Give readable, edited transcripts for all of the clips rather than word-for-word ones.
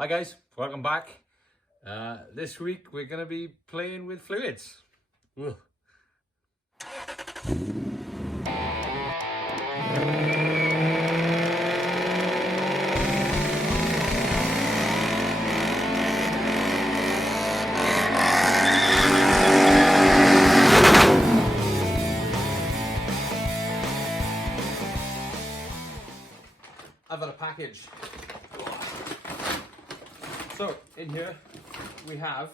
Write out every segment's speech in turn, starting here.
Hi guys, welcome back. This week we're going to be playing with fluids. Ugh. I've got a package. So in here we have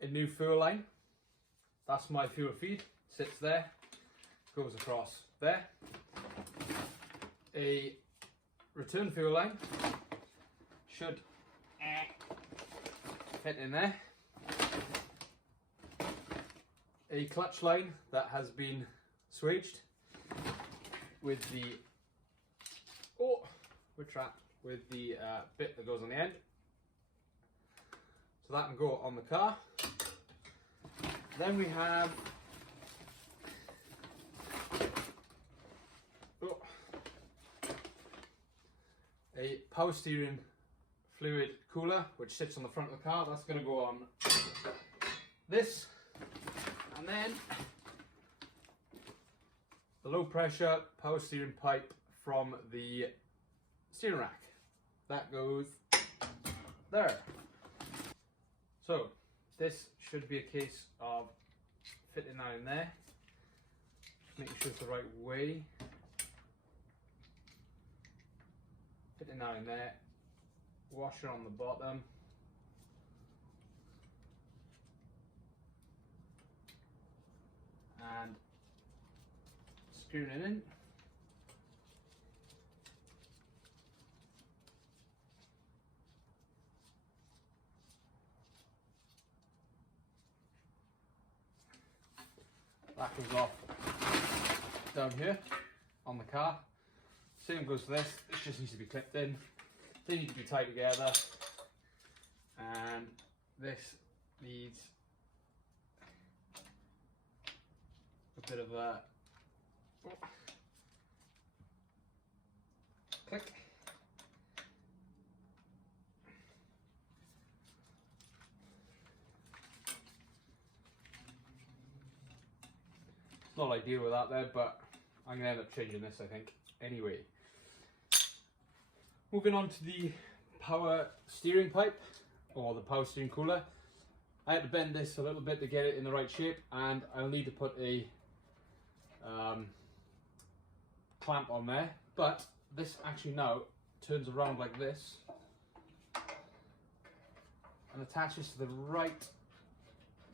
a new fuel line. That's my fuel feed, sits there, goes across there. A return fuel line should fit in there. A clutch line that has been swaged with the with the bit that goes on the end, so that can go on the car. Then we have a power steering fluid cooler which sits on the front of the car. That's going to go on this, and then the low pressure power steering pipe from the steering rack that goes there. So this should be a case of fitting that in there, just making sure it's the right way, fitting that in there, washer on the bottom, and screwing it in. That comes off down here on the car. Same goes to this. This just needs to be clipped in. They need to be tied together, and this needs a bit of a click. Not ideal with that there, but I'm going to end up changing this, I think. Anyway, moving on to the power steering pipe, or the power steering cooler. I had to bend this a little bit to get it in the right shape, and I'll need to put a clamp on there, but this actually now turns around like this and attaches to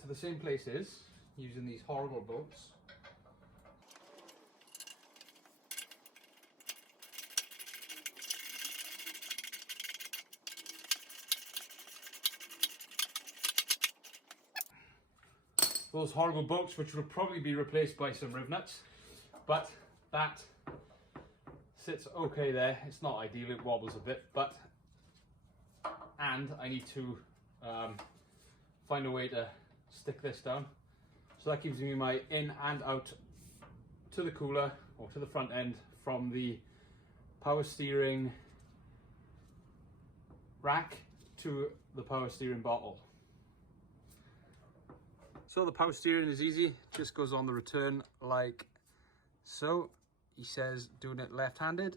the same places using these horrible bolts. Those horrible bolts, which will probably be replaced by some riv nuts, but that sits okay there. It's not ideal, it wobbles a bit, but and I need to find a way to stick this down, so that gives me my in and out to the cooler, or to the front end, from the power steering rack to the power steering bottle. So the power steering is easy, just goes on the return like so. He says doing it left-handed.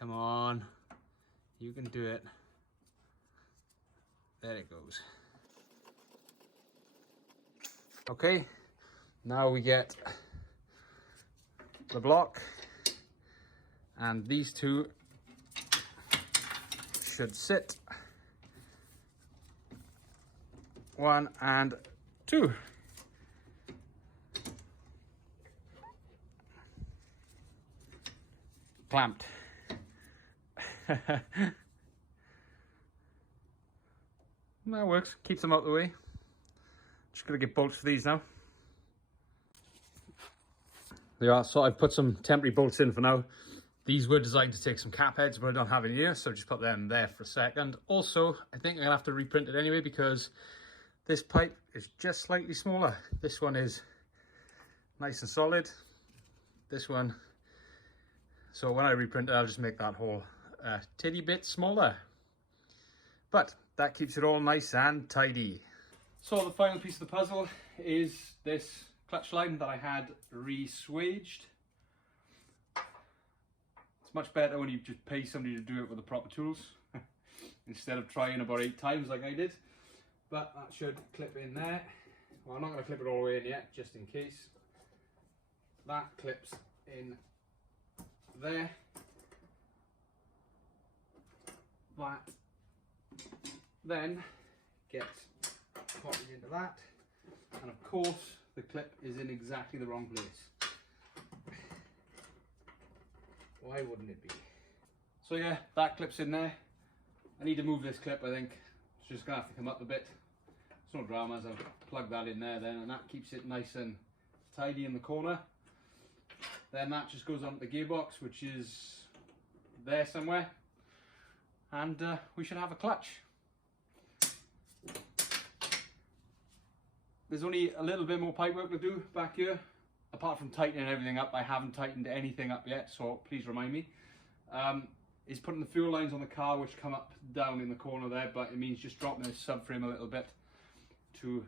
Come on, you can do it. There it goes. Okay, now we get the block, and these two should sit. 1 and 2. Clamped. That works, keeps them out of the way. Just gonna get bolts for these now. There you are, so I've put some temporary bolts in for now. These were designed to take some cap heads, but I don't have any here, so just put them there for a second. Also, I think I'm gonna have to reprint it anyway, because this pipe is just slightly smaller. This one is nice and solid. this one. So when I reprint it, I'll just make that hole a titty bit smaller. But that keeps it all nice and tidy. So the final piece of the puzzle is this clutch line that I had re-swaged. It's much better when you just pay somebody to do it with the proper tools instead of trying about 8 times like I did. But that should clip in there. Well, I'm not going to clip it all the way in yet, just in case. That clips in there. That then gets copied into that. And of course, the clip is in exactly the wrong place. Why wouldn't it be? So yeah, that clip's in there. I need to move this clip, I think. It's just going to have to come up a bit. It's no dramas, I'll plug that in there then, and that keeps it nice and tidy in the corner. Then that just goes onto the gearbox, which is there somewhere. And we should have a clutch. There's only a little bit more pipe work to do back here. Apart from tightening everything up, I haven't tightened anything up yet, so please remind me. Is putting the fuel lines on the car, which come up down in the corner there, but it means just dropping the subframe a little bit to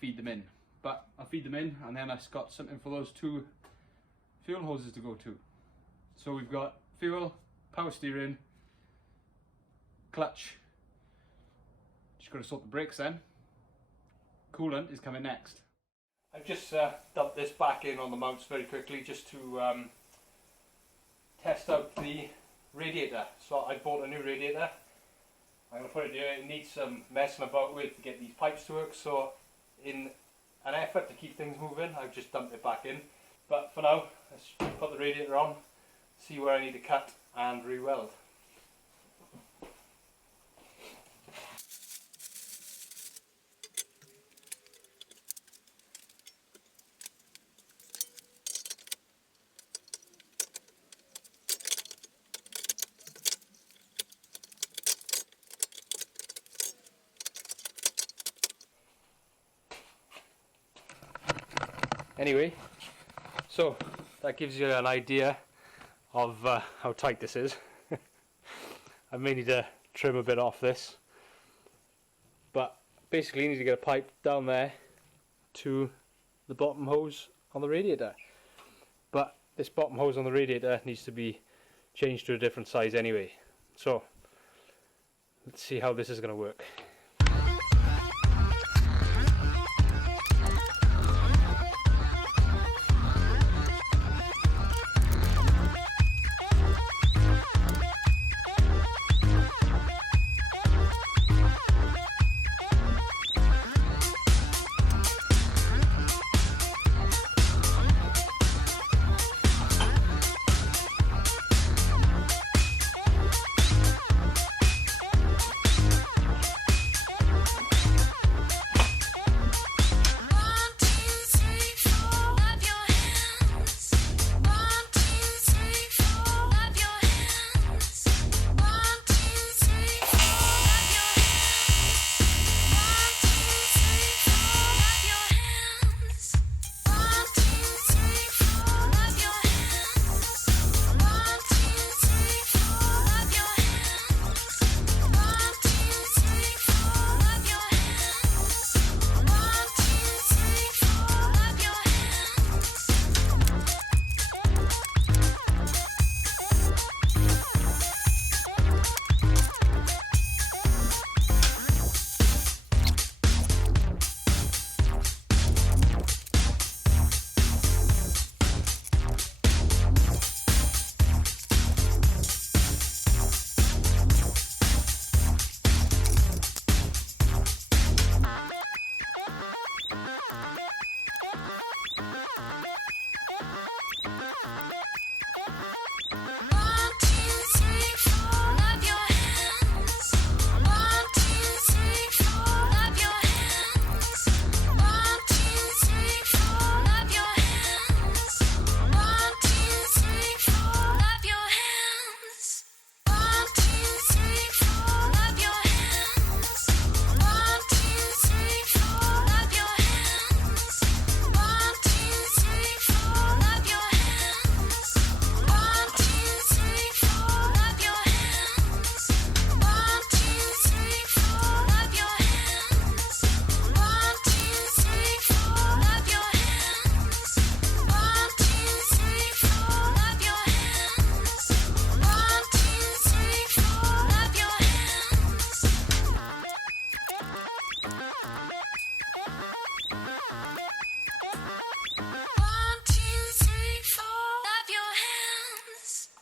feed them in. But I'll feed them in, and then I've got something for those 2 fuel hoses to go to. So we've got fuel, power steering, clutch. Just got to sort the brakes then. Coolant is coming next. I've just dumped this back in on the mounts very quickly just to test out the radiator. So I bought a new radiator. I'm going to put it here. It needs some messing about with to get these pipes to work. So in an effort to keep things moving, I've just dumped it back in. But for now, let's put the radiator on, see where I need to cut and re-weld. Anyway, so that gives you an idea of how tight this is. I may need to trim a bit off this, but basically you need to get a pipe down there to the bottom hose on the radiator. But this bottom hose on the radiator needs to be changed to a different size anyway. So let's see how this is going to work.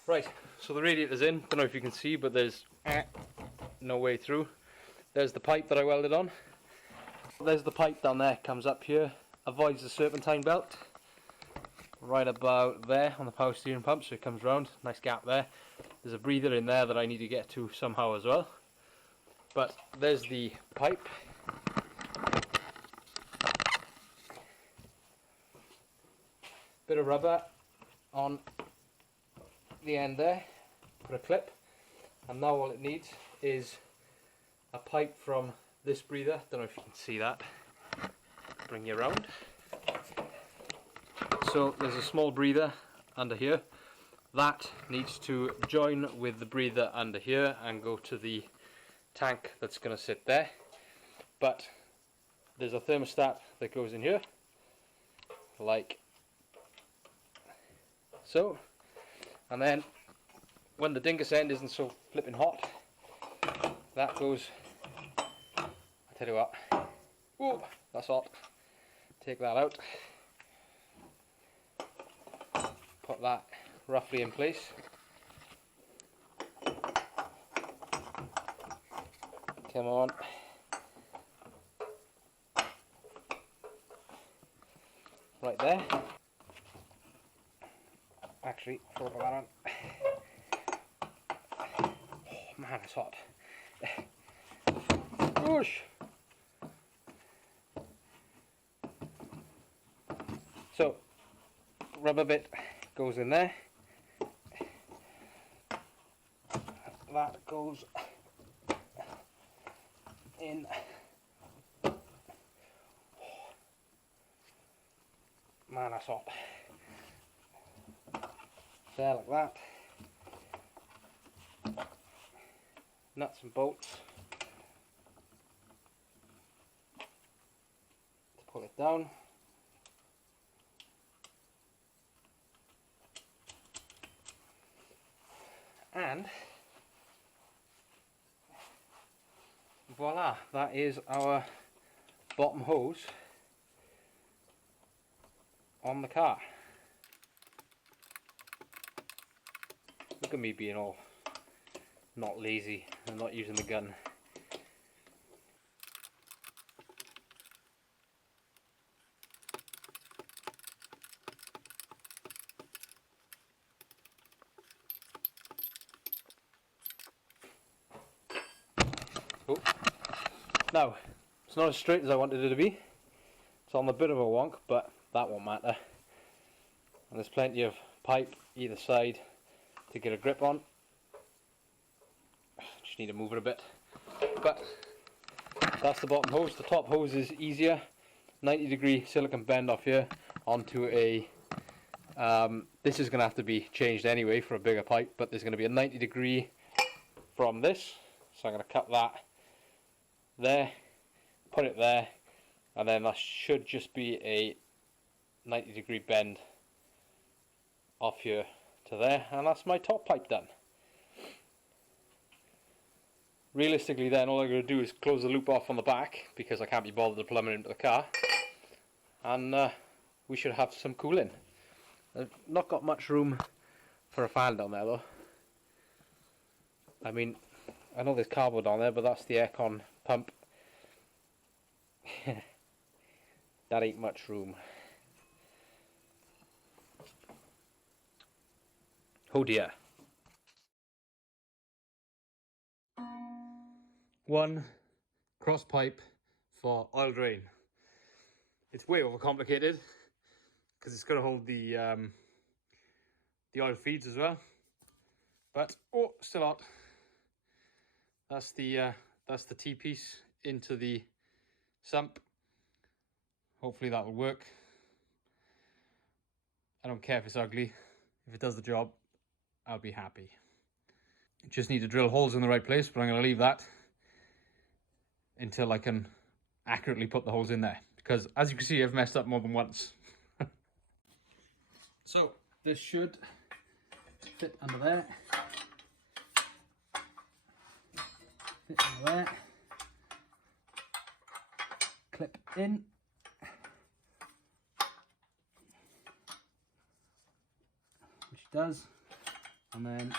Right, so the radiator's in. Don't know if you can see, but there's no way through. There's the pipe that I welded on. There's the pipe down there, comes up here, avoids the serpentine belt. Right about there on the power steering pump, so it comes round, nice gap there. There's a breather in there that I need to get to somehow as well. But there's the pipe. Bit of rubber on the end there, put a clip, and now all it needs is a pipe from this breather. Don't know if you can see that. Bring you around. So there's a small breather under here. That needs to join with the breather under here and go to the tank that's going to sit there. But there's a thermostat that goes in here, like so. And then when the dingus end isn't so flipping hot, that goes, I tell you what, oh, that's hot, take that out, put that roughly in place, come on, right there, actually, throw that on. Man, it's hot. Whoosh. So, rubber bit goes in there. That goes in. Man, that's hot. There, like that. Nuts and bolts to pull it down. And voila, that is our bottom hose on the car. Look at me being all not lazy and not using the gun. Oh. Now, it's not as straight as I wanted it to be. It's on a bit of a wonk, but that won't matter. And there's plenty of pipe either side to get a grip on. Just need to move it a bit. But that's the bottom hose. The top hose is easier. 90-degree silicone bend off here onto a this is going to have to be changed anyway for a bigger pipe, but there's going to be a 90-degree from this, so I'm going to cut that there, put it there, and then that should just be a 90-degree bend off here to there, and that's my top pipe done. Realistically then all I'm going to do is close the loop off on the back, because I can't be bothered to plumb it into the car, and we should have some cooling. I've not got much room for a fan down there though. I mean, I know there's cardboard on there, but that's the aircon pump. That ain't much room. Oh dear. One cross pipe for oil drain. It's way overcomplicated because it's got to hold the oil feeds as well. But oh, still hot. That's the T-piece into the sump. Hopefully that will work. I don't care if it's ugly. If it does the job, I'll be happy. Just need to drill holes in the right place, but I'm going to leave that until I can accurately put the holes in there, because as you can see I've messed up more than once. So this should fit under there, fit under there, clip in, which it does, and then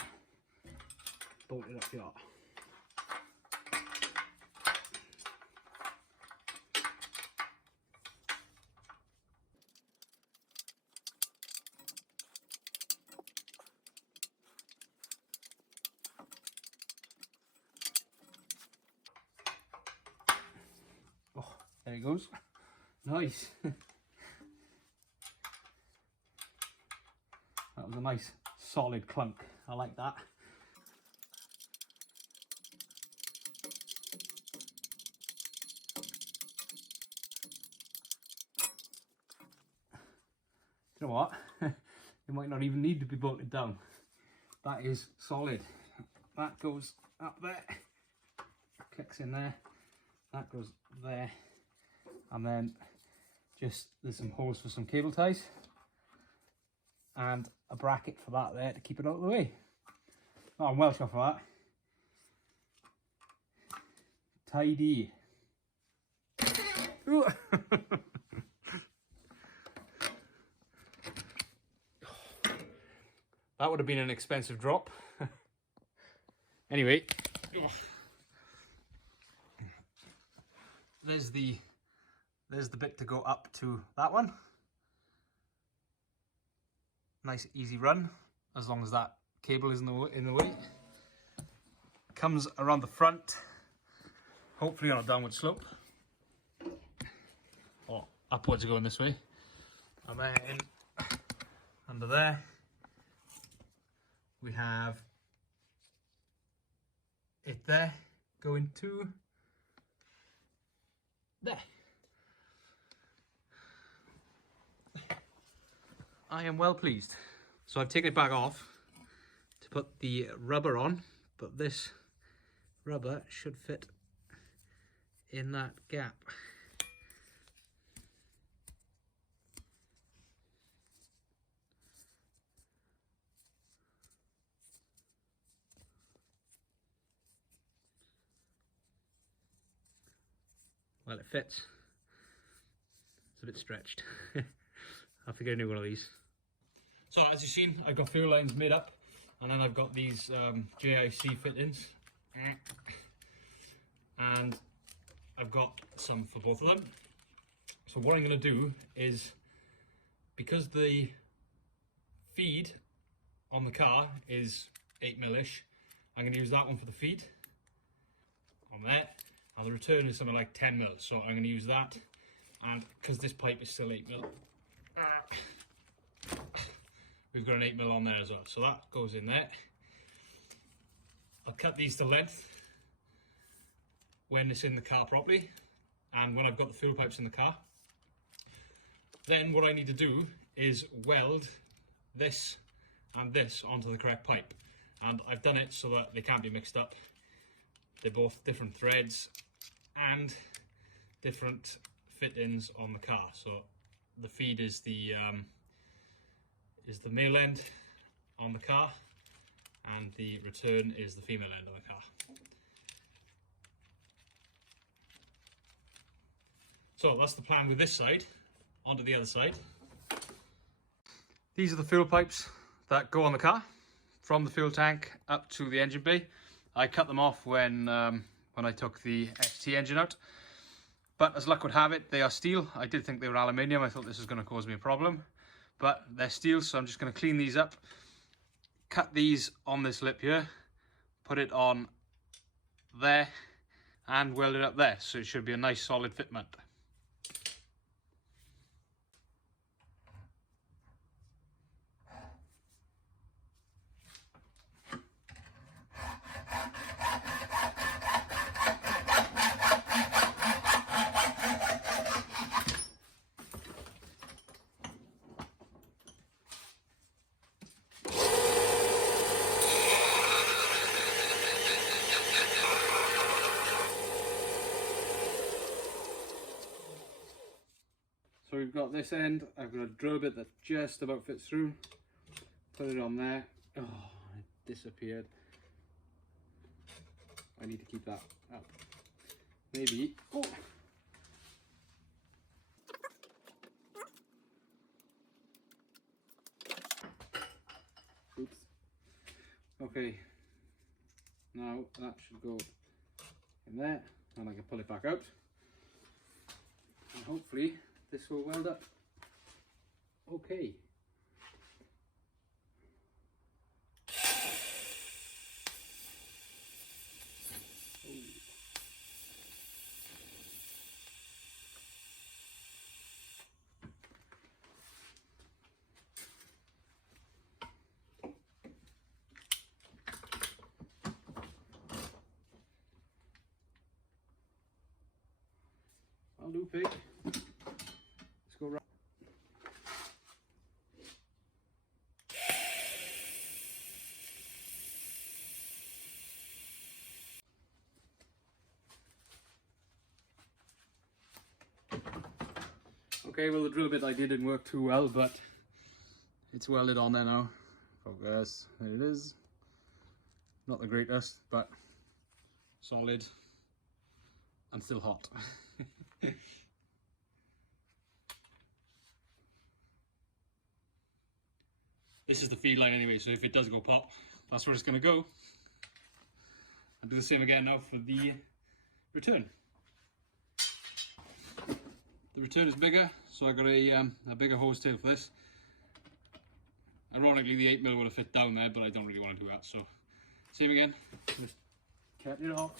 bolt it up here. Oh, there it goes. Nice. That was a nice solid clunk. I like that. You know what? It might not even need to be bolted down. That is solid. That goes up there, clicks in there, that goes there, and then just there's some holes for some cable ties and a bracket for that there to keep it out of the way. Oh, I'm well chuffed for that. Tidy. That would have been an expensive drop. Anyway, there's the bit to go up to that one. Nice easy run, as long as that cable is in the way. Comes around the front, hopefully on a downward slope, or upwards going this way, and then under there we have it there going to there. I am well pleased. So I've taken it back off to put the rubber on, but this rubber should fit in that gap. Well, it fits. It's a bit stretched. I'll have to get a new one of these. So as you've seen, I've got fuel lines made up, and then I've got these JIC fittings, and I've got some for both of them. So what I'm going to do is, because the feed on the car is 8mm-ish, I'm going to use that one for the feed on there, and the return is something like 10mm, so I'm going to use that, and because this pipe is still 8mm, we've got an 8mm on there as well, so that goes in there. I'll cut these to length when it's in the car properly, and when I've got the fuel pipes in the car. Then what I need to do is weld this and this onto the correct pipe, and I've done it so that they can't be mixed up. They're both different threads and different fittings on the car. So the feed is the male end on the car, and the return is the female end on the car. So that's the plan with this side. Onto the other side. These are the fuel pipes that go on the car from the fuel tank up to the engine bay. I cut them off when I took the XT engine out, but as luck would have it, they are steel. I did think they were aluminium. I thought this was going to cause me a problem, but they're steel, so I'm just going to clean these up, cut these on this lip here, put it on there, and weld it up there, so it should be a nice solid fitment. So we've got this end, I've got a drill bit that just about fits through, put it on there. Oh, it disappeared. I need to keep that up. Maybe. Oh. Oops. Okay, now that should go in there, and I can pull it back out, and hopefully this will weld up okay. I'll do, pig. Let's go right. Okay, well the drill bit I did didn't work too well, but it's welded on there now. Focus, there it is. Not the greatest, but solid and still hot. This is the feed line anyway, so if it does go pop, that's where it's going to go. I'll do the same again now for the return. The return is bigger, so I got a bigger hose tail for this. Ironically, the 8mm would have fit down there, but I don't really want to do that, so same again. Just cut it off.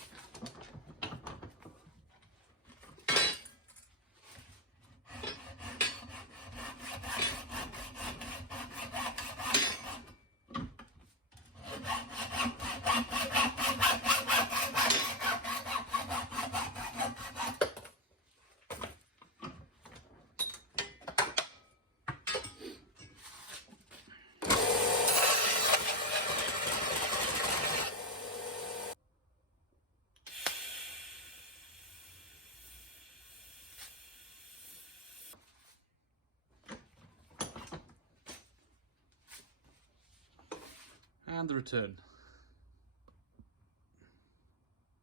And the return.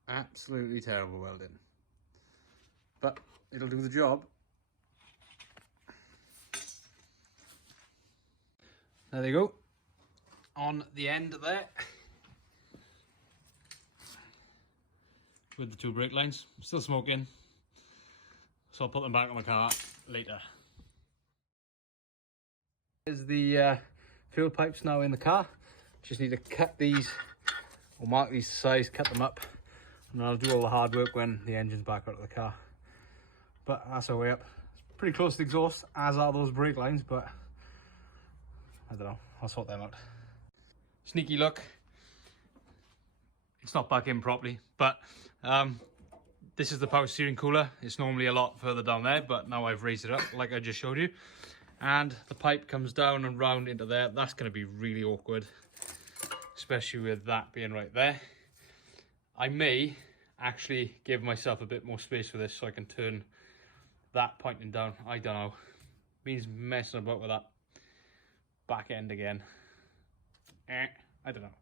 Absolutely terrible welding, but it'll do the job. There they go, on the end there, with the two brake lines. Still smoking, so I'll put them back on the car later. Here's the fuel pipes now in the car. Just need to cut these, or mark these size, cut them up, and I'll do all the hard work when the engine's back out of the car. But that's our way up. It's pretty close to the exhaust, as are those brake lines, but I don't know, I'll sort them out. Sneaky look. It's not back in properly, but this is the power steering cooler. It's normally a lot further down there, but now I've raised it up like I just showed you. And the pipe comes down and round into there. That's going to be really awkward, especially with that being right there. I may actually give myself a bit more space for this so I can turn that pointing down. I don't know. Means messing about with that back end again. I don't know.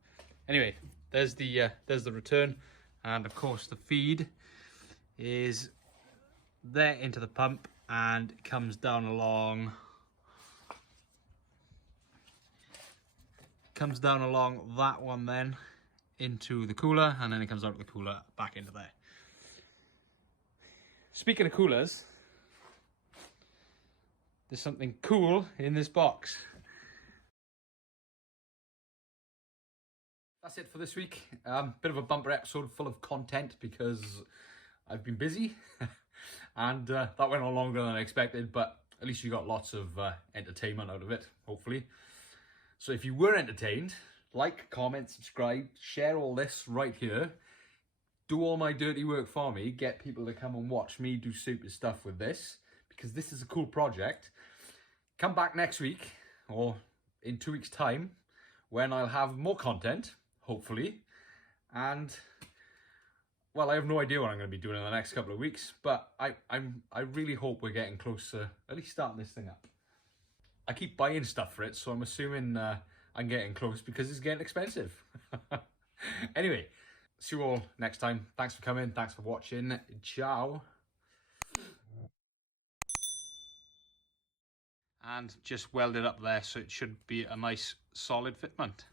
Anyway, there's the return, and of course the feed is there into the pump and it comes down along. Comes down along that one then into the cooler, and then it comes out of the cooler back into there. Speaking of coolers, there's something cool in this box. That's it for this week. Bit of a bumper episode full of content because I've been busy and that went on longer than I expected, but at least you got lots of entertainment out of it, hopefully. So if you were entertained, like, comment, subscribe, share all this right here. Do all my dirty work for me. Get people to come and watch me do stupid stuff with this, because this is a cool project. Come back next week, or in 2 weeks' time, when I'll have more content, hopefully. And, well, I have no idea what I'm going to be doing in the next couple of weeks, but I really hope we're getting close to at least starting this thing up. I keep buying stuff for it, so I'm assuming I'm getting close because it's getting expensive. Anyway, see you all next time. Thanks for coming. Thanks for watching. Ciao. And just weld it up there so it should be a nice solid fitment.